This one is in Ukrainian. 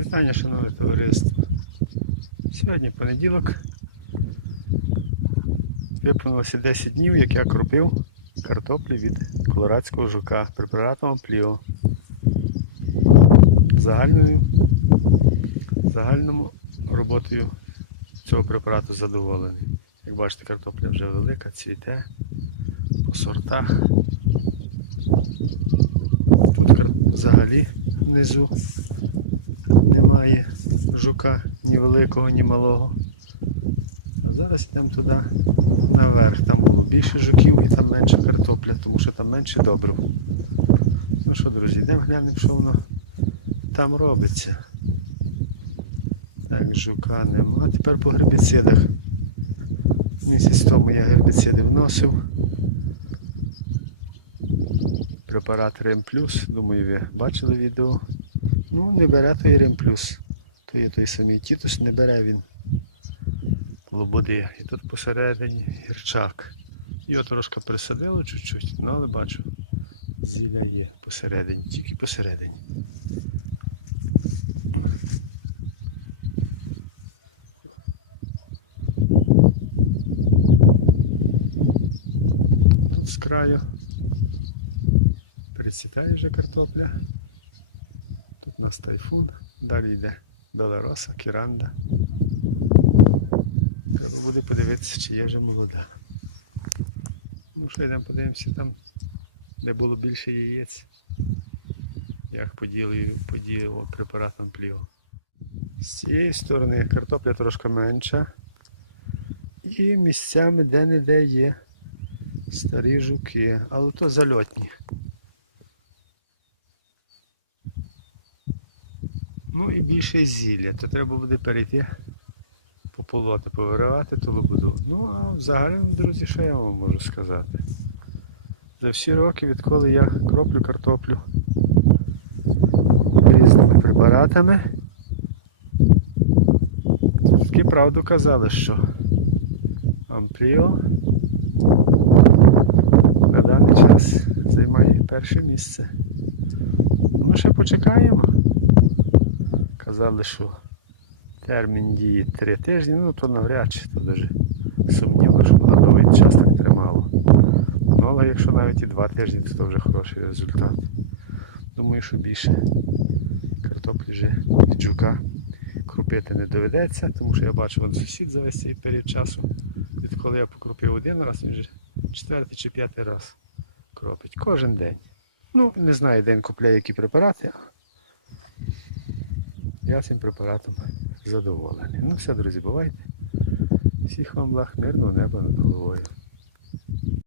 Вітання, шановне товариство. Сьогодні понеділок. Виповнилося 10 днів, як я кропив картоплі від колорадського жука препаратом Ампліо. Загальною, загальному роботою цього препарату задоволений. Як бачите, картопля вже велика, цвіте по сортах. Тут взагалі внизу немає жука ні великого, ні малого. А зараз йдемо туди наверх. Там було більше жуків і там менше картопля, тому що там менше добрив. Ну що, друзі, йдемо глянемо, що воно там робиться. Так, жука нема. А тепер по гербіцидах. Місяць тому я гербіциди вносив. Препарат Рем Плюс, думаю, ви бачили відео. Ну, не бере той Рем Плюс. То є той самий Тітус, не бере він лободи. І тут посередині гірчак. Його трошки присадило чуть-чуть, ну але бачу, зілля є посередині, тільки посередині. Тут з краю присідає вже картопля. У нас тайфун, далі йде Белороса, Кіранда. Треба буде подивитися, чи є вже молода. Ну що йдемо подивимося там, де було більше яєць. Як поділив препаратом пліо. З цієї сторони картопля трошки менша. І місцями де-не-де є старі жуки, але то зальотні. Ну і більше зілля, то треба буде перейти пополоти, повиривати ту лободу. Ну а взагалі, друзі, що я вам можу сказати? За всі роки, відколи я кроплю картоплю різними препаратами, таки правду казали, що Ампліо на даний час займає перше місце. Ну, ще почекаємо. Казали, що термін дії 3 тижні, ну то навряд чи, то дуже сумнівно, що на довгий час так тримало. Ну, але якщо навіть і 2 тижні, то це вже хороший результат. Думаю, що більше картоплі вже від жука крупити не доведеться, тому що я бачу, от сусід за весь цей період часу, відколи я покропив один раз, він вже четвертий чи п'ятий раз кропить. Кожен день. Ну, не знаю, де він купляє які препарати. Я цим препаратом задоволений. Ну все, друзі, бувайте. Всіх вам благ, мирного неба над головою.